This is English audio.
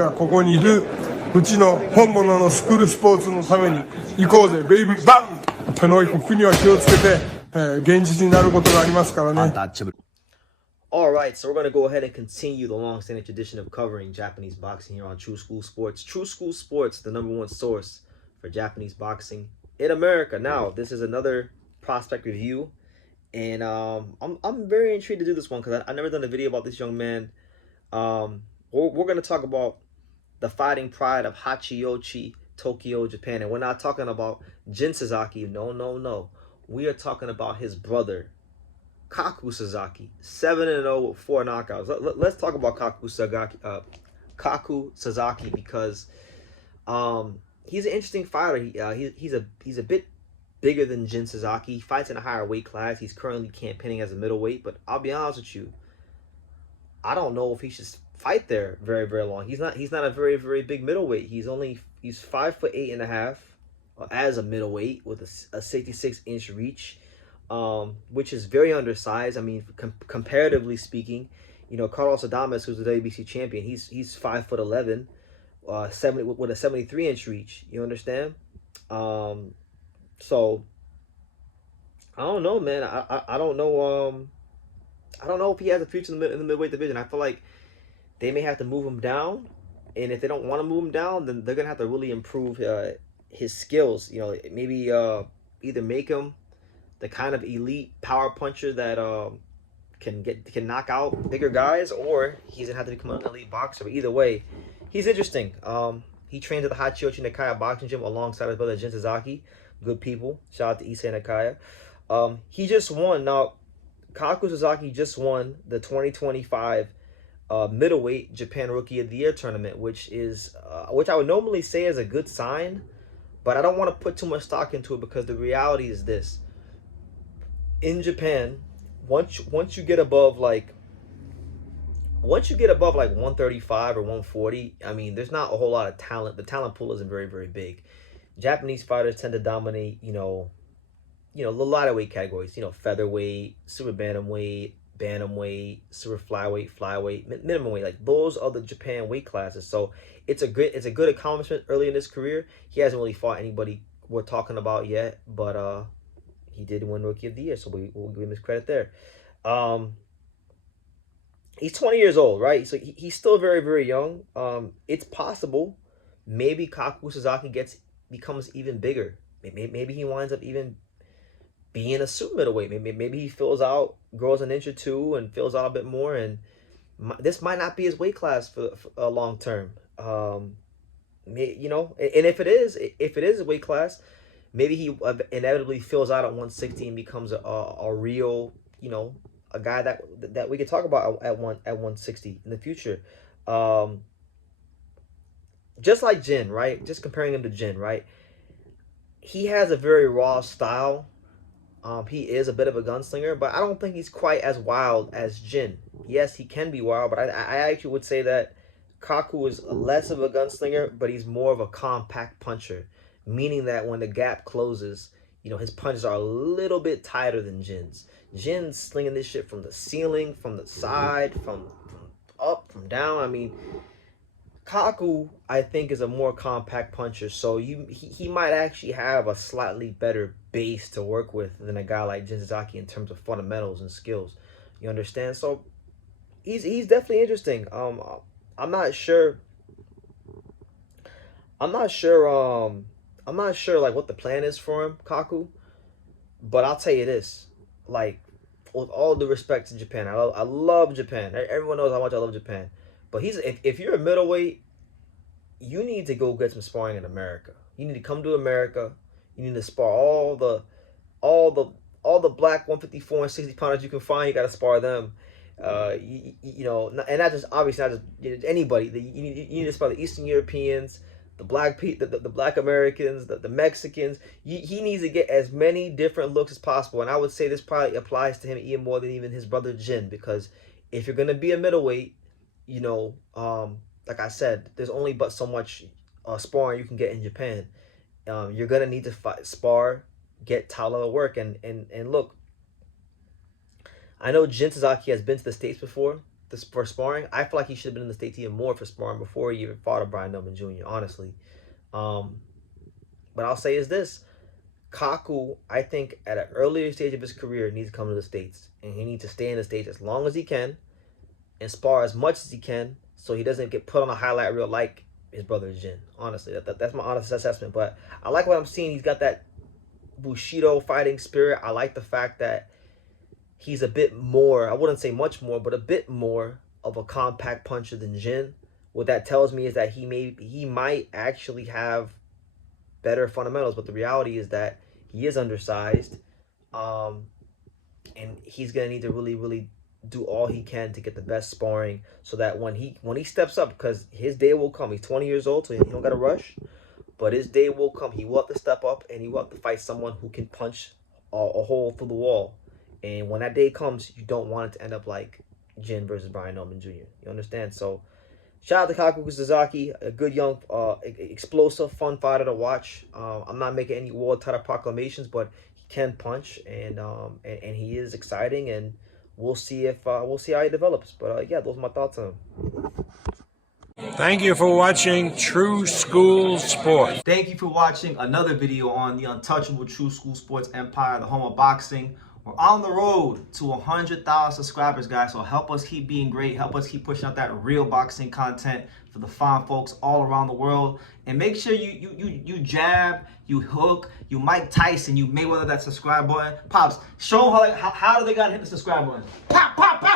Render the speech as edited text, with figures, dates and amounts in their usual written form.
がここにいるうちの本物のスクールスポーツのために行こうぜベイビーバン手の服には気をつけて、現実になることがありますからね。Alright, so we're going to go ahead and continue the long-standing tradition of covering Japanese boxing here on True School Sports. True School Sports, the #1 source for Japanese boxing in America. Now, this is another prospect review, and I'm very intrigued to do this one because I've never done a video about this young man. We're going to talk about the fighting pride of Hachiochi, Tokyo, Japan. And we're not talking about Jin Sasaki. No. We are talking about his brother, Kaku Sasaki. 7-0 with 4 knockouts. Let's talk about Kaku Sasaki because he's an interesting fighter. He's a bit bigger than Jin Sasaki. He fights in a higher weight class. He's currently campaigning as a middleweight. But I'll be honest with you, I don't know if he should fight there very, very long. He's not a very, very big middleweight. He's 5'8.5" as a middleweight with a 66-inch reach, which is very undersized. I mean, comparatively speaking, you know, Carlos Adames, who's the WBC champion, he's 5'11", 70 with a 73-inch reach. You understand? So I don't know, man. I don't know. I don't know if he has a future in the middleweight division. I feel like they may have to move him down, and if they don't want to move him down, then they're gonna have to really improve his skills. You know, maybe either make him the kind of elite power puncher that can knock out bigger guys, or he's gonna have to become an elite boxer. But either way, he's interesting. He trains at the Hachiochi Nakaya boxing gym alongside his brother Jin Sasaki. Good people. Shout out to Issei Nakaya. He just won. Now, Kaku Sasaki just won the 2025 middleweight Japan Rookie of the Year tournament, which I would normally say is a good sign, but I don't want to put too much stock into it because the reality is this: in Japan, once you get above like 135 or 140, I mean, there's not a whole lot of talent. The talent pool isn't very, very big. Japanese fighters tend to dominate, you know, a lot of weight categories, you know, featherweight, super bantamweight, super flyweight, minimum weight. Like, those are the Japan weight classes. So it's a good accomplishment early in his career. He hasn't really fought anybody we're talking about yet, but he did win Rookie of the Year, so we'll give him his credit there. He's 20 years old, right? So he's still very, very young. It's possible maybe Kaku Sasaki becomes even bigger. Maybe he winds up even being a super middleweight. Maybe he fills out, grows an inch or two, and fills out a bit more. And this might not be his weight class for a long term. You know, and if it is a weight class, maybe he inevitably fills out at 160 and becomes a real, you know, a guy that we could talk about at 160 in the future. Just like Jin, right? Just comparing him to Jin, right? He has a very raw style. He is a bit of a gunslinger, but I don't think he's quite as wild as Jin. Yes, he can be wild, but I actually would say that Kaku is less of a gunslinger, but he's more of a compact puncher, meaning that when the gap closes, you know, his punches are a little bit tighter than Jin's. Jin's slinging this shit from the ceiling, from the side, from up, from down. I mean, Kaku, I think, is a more compact puncher, so he might actually have a slightly better base to work with than a guy like Jin Sasaki in terms of fundamentals and skills. You understand? So he's definitely interesting. I'm not sure like what the plan is for him, Kaku, but I'll tell you this, like, with all due respect to Japan, I love Japan. Everyone knows how much I love Japan. But if you're a middleweight, you need to go get some sparring in America. You need to come to America. You need to spar all the black 154 and 60 pounders you can find. You got to spar them. You know, and not just obviously not just anybody. You need to spar the Eastern Europeans, the black Americans, the Mexicans. He needs to get as many different looks as possible. And I would say this probably applies to him even more than even his brother Jin, because if you're gonna be a middleweight, you know, like I said, there's only but so much sparring you can get in Japan. You're gonna need to spar, get title work, and look. I know Jin Sasaki has been to the States before for sparring. I feel like he should have been in the States even more for sparring before he even fought a Brian Millman Jr., honestly. But I'll say is this. Kaku, I think, at an earlier stage of his career, needs to come to the States. And he needs to stay in the States as long as he can and spar as much as he can so he doesn't get put on a highlight reel like his brother Jin. Honestly, that's my honest assessment. But I like what I'm seeing. He's got that Bushido fighting spirit. I like the fact that he's a bit more, I wouldn't say much more, but a bit more of a compact puncher than Jin. What that tells me is that he might actually have better fundamentals, but the reality is that he is undersized, and he's gonna need to really do all he can to get the best sparring, so that when he steps up, because his day will come. He's 20 years old, so he don't gotta rush, but his day will come. He will have to step up, and he will have to fight someone who can punch a hole through the wall. And when that day comes, you don't want it to end up like Jin versus Brian Millman Jr. You understand? So, shout out to Kaku Sasaki, a good young, explosive, fun fighter to watch. I'm not making any world title proclamations, but he can punch, and he is exciting, and we'll see how he develops. But yeah, those are my thoughts on him. Thank you for watching True School Sports. Thank you for watching another video on the untouchable True School Sports empire, the home of boxing. We're on the road to 100,000 subscribers, guys. So help us keep being great. Help us keep pushing out that real boxing content for the fine folks all around the world. And make sure you jab, you hook, you Mike Tyson, you Mayweather that subscribe button. Pops, show them how do they gotta hit the subscribe button. Pop, pop, pop.